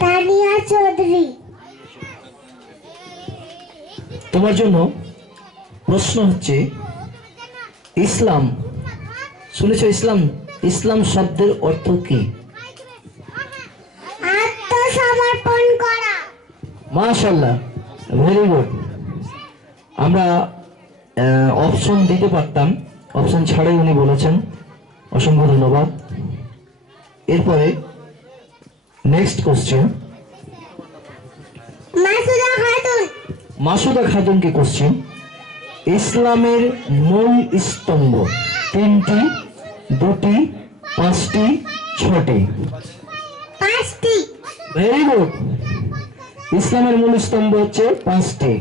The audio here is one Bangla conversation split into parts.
তানিয়া চৌধুরী। তোমার জন্য প্রশ্ন হচ্ছে, ইসলাম শুনেছো? ইসলাম ইসলাম শব্দের অর্থ কি? আত্মসমর্পণ করা। মাশাআল্লাহ, ভেরি গুড। আমরা অপশন দিতে পারতাম, অপশন ছাড়াই উনি বলেছেন, অসংখ্য ধন্যবাদ। এরপরে নেক্সট কোশ্চেন, মাসুদা খাতুনকে কোশ্চেন, ইসলামের মূল স্তম্ভ তিনটি, দুটি, পাঁচটি, ছটি? পাঁচটি। Very good. ইসলামের মূল স্তম্ভ হচ্ছে পাঁচটি।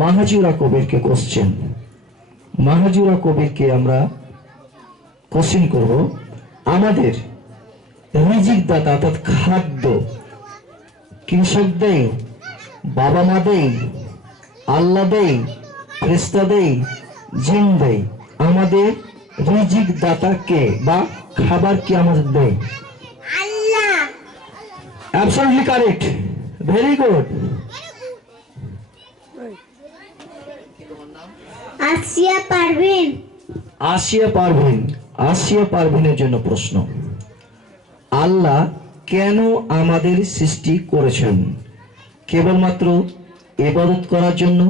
মাহাজুরা কবিরকে কোশ্চেন, মাহাজুরা কবিরকে আমরা কোশ্চেন করব, আমাদের রিজিক দাতা অর্থাৎ খাদ্য কৃষক দেয়, বাবা মা দেয়, আল্লাহ দেয়, ফেরেশতা দেয়, জিন দেয়? আমাদের রিজিক দাতা কে বা খাবার কে আমাদের দেয়? Allah. Absolutely correct, very good. Asiya Parveen. Asiya Parveen, Asiya পারভিনের জন্য প্রশ্ন, আল্লাহ কেন আমাদের সৃষ্টি করেছেন? কেবলমাত্র ইবাদত করার জন্য,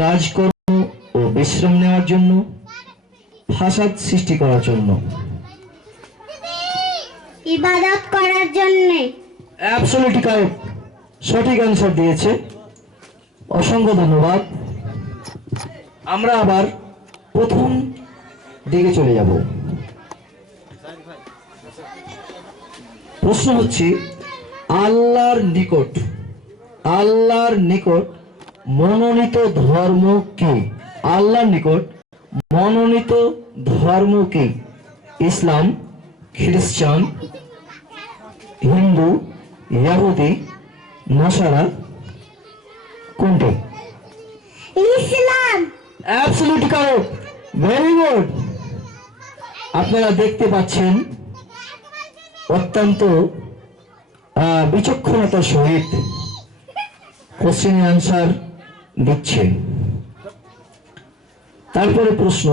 কাজকর্ম ও বিশ্রাম নেওয়ার জন্য, ফাসাদ সৃষ্টি করার জন্য? ইবাদত করার জন্য। অ্যাবসলিউটলি কারেক্ট, সঠিক অ্যান্সার দিয়েছে, অসংখ্য ধন্যবাদ। আমরা আবার প্রথম দিকে চলে যাব। প্রশ্ন হচ্ছে, আল্লাহর নিকট মনোনীত ধর্ম কি? আল্লাহর নিকট মনোনীত ধর্ম কি? ইসলাম, খ্রিস্টান, হিন্দু, ইহুদি, নাসারা, কোনটি? Islam. Absolutely correct, very good. আপনারা দেখতে পাচ্ছেন অত্যন্ত বিচক্ষণতার সহিত কোশ্চেনের আনসার দিচ্ছে। তারপরে প্রশ্ন,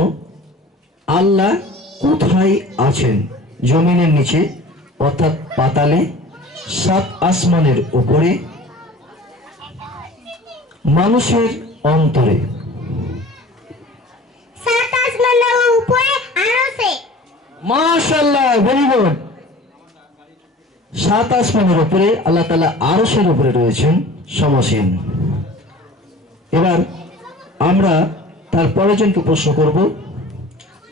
আল্লাহ কোথায় আছেন? জমিনের নিচে অর্থাৎ পাতালে, সাত আসমানের উপরে, মানুষের অন্তরে? সাত আসমানের উপরে আরশে। মাশাআল্লাহ, ভেরি গুড। সাত আসমানের উপরে আল্লাহ তাআলা আরশের উপরে রয়েছেন সমাসীন। এবার আমরা তার পরের জনকে প্রশ্ন করব,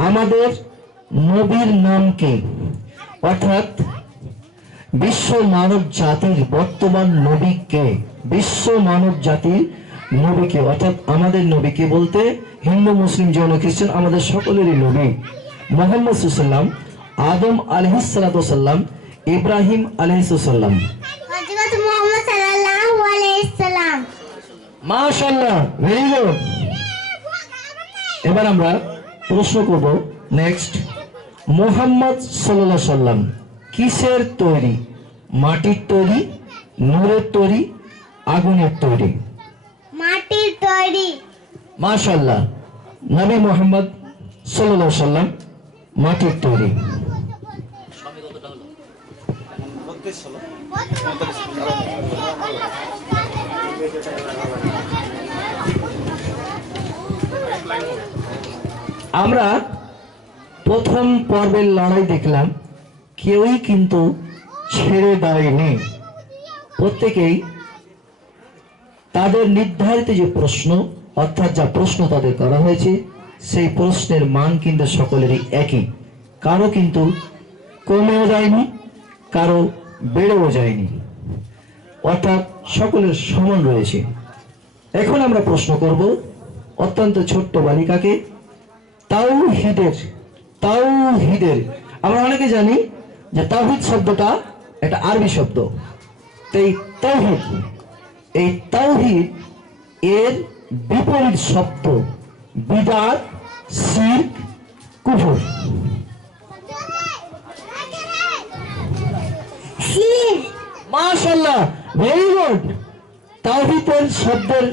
আমাদের নবীর নাম কি? অর্থাৎ বিশ্ব মানব জাতির বর্তমান নবী কে? বিশ্ব মানব জাতির নবী কে? অর্থাৎ আমাদের নবীকে বলতে হিন্দু, মুসলিম, জৈন, খ্রিস্টান আমাদের সকলেরই নবী মুহাম্মদ সাল্লাল্লাহু আলাইহি ওয়াসাল্লাম, আদম আলাইহিস সালাতু ওয়াসাল্লাম, ইব্রাহিম আলাইহিস সালাম, হযরত মুহাম্মদ সাল্লাল্লাহু আলাইহি সাল্লাম। মাশাআল্লাহ, ভেরি গুড। এবার আমরা প্রশ্ন করব নেক্সট, মুহাম্মদ সাল্লাল্লাহু আলাইহি সাল্লাম কিসের তৈরি? মাটির তৈরি, নূরের তৈরি, আগুনের তৈরি? মাটির তৈরি। মাশাআল্লাহ, নবী মুহাম্মদ সাল্লাল্লাহু আলাইহি সাল্লাম মাটির তৈরি। আমরা প্রথম পর্বের লড়াই দেখলাম, কেউই কিন্তু ছেড়ে দেয়নি, প্রত্যেকেই তাদের নির্ধারিত যে প্রশ্ন, অর্থাৎ যা প্রশ্ন তাদের করা হয়েছে সেই প্রশ্নের মান কিন্তু সকলেরই একই, কারো কিন্তু কমেও যায়নি, কারো বেড়েও যায়নি, অর্থাৎ সকলের সমান রয়েছে। এখন আমরা প্রশ্ন করব অত্যন্ত ছোট্ট বালিকাকে, তাওহীদের আমরা অনেকে জানি যে তাওহীদ শব্দটা একটা আরবি শব্দ। এই তাওহীদ এর বিপরীত শব্দ বিদআত, শিরক, কুফর। শির, মাশাআল্লাহ, ভেরি গুড। তাওহীদের শব্দের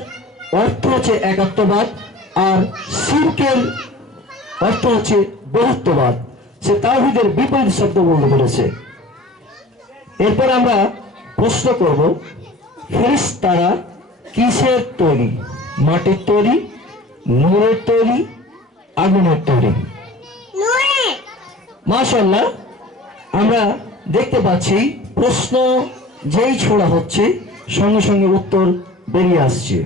অর্থ হচ্ছে একাত্মবাদ, আর শিরকের অর্থ হচ্ছে বহুত্ববাদ। সে তাওহীদের বিপরীত শব্দ বলতে বলেছে। এরপর আমরা প্রশ্ন করব, ফেরেশতারা কিসের তৈরি? মাটির তৈরি, নূরের তৈরি, আগুনের তৈরি? নূরে, মাশাআল্লাহ, আমরা দেখতে পাচ্ছি প্রশ্ন যেই ছোড়া হচ্ছে সঙ্গে সঙ্গে উত্তর বেরিয়ে আসছে।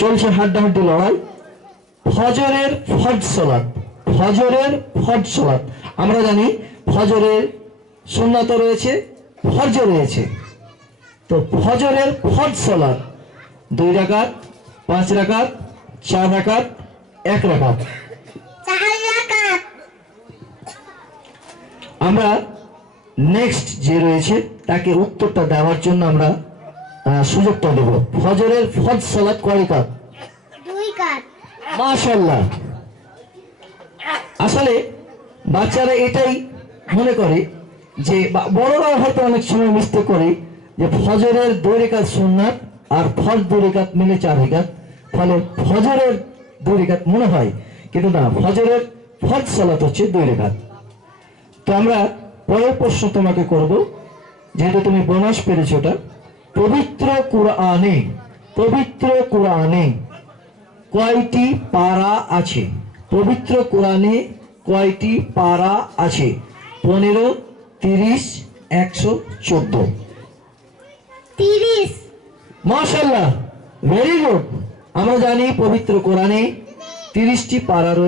চলছে হাড্ডাহাড্ডি লড়াই। ফজরের ফরজ সালাত, ফজরের ফরজ সালাত। আমরা জানি ফজরের সুন্নাত রয়েছে, ফরজ রয়েছে। তো ফজরের ফরজ সালাত 2 রাকাত, 5 রাকাত, 4 রাকাত, 1 রাকাত। 4 রাকাত, আমরা নেক্সট যে রয়েছে তাকে উত্তরটা দেওয়ার জন্য আমরা সুযোগটা দেব। ফজরের ফরজ সালাত কয় রাকাত? 2 রাকাত, মাশাআল্লাহ। আসলে বাচ্চারা এটাই মনে করে যে, বড়রাও হয়তো অনেক সময় মিস্টেক করে যে ফজরের 2 রাকাত সুন্নাত আর ফরজ 2 রাকাত মিলে 4 রাকাত, ফলে ফজরের 2 রাকাত মনে হয়, কিন্তু না, ফজরের ফরজ সালাত হচ্ছে 2 রাকাত। তো আমরা পরের প্রশ্ন তোমাকে করব, যেহেতু তুমি বোনাস পেরেছো ওটা। পবিত্র কুরআনে, পবিত্র কুরআনে কয়টি পারা আছে? পবিত্র কোরআনে কয়টি পারা আছে? 15, 30, 114? 30, মাশাআল্লাহ, ভেরি গুড। আমরা জানি পবিত্র কোরআনে 30টি পারা রয়েছে।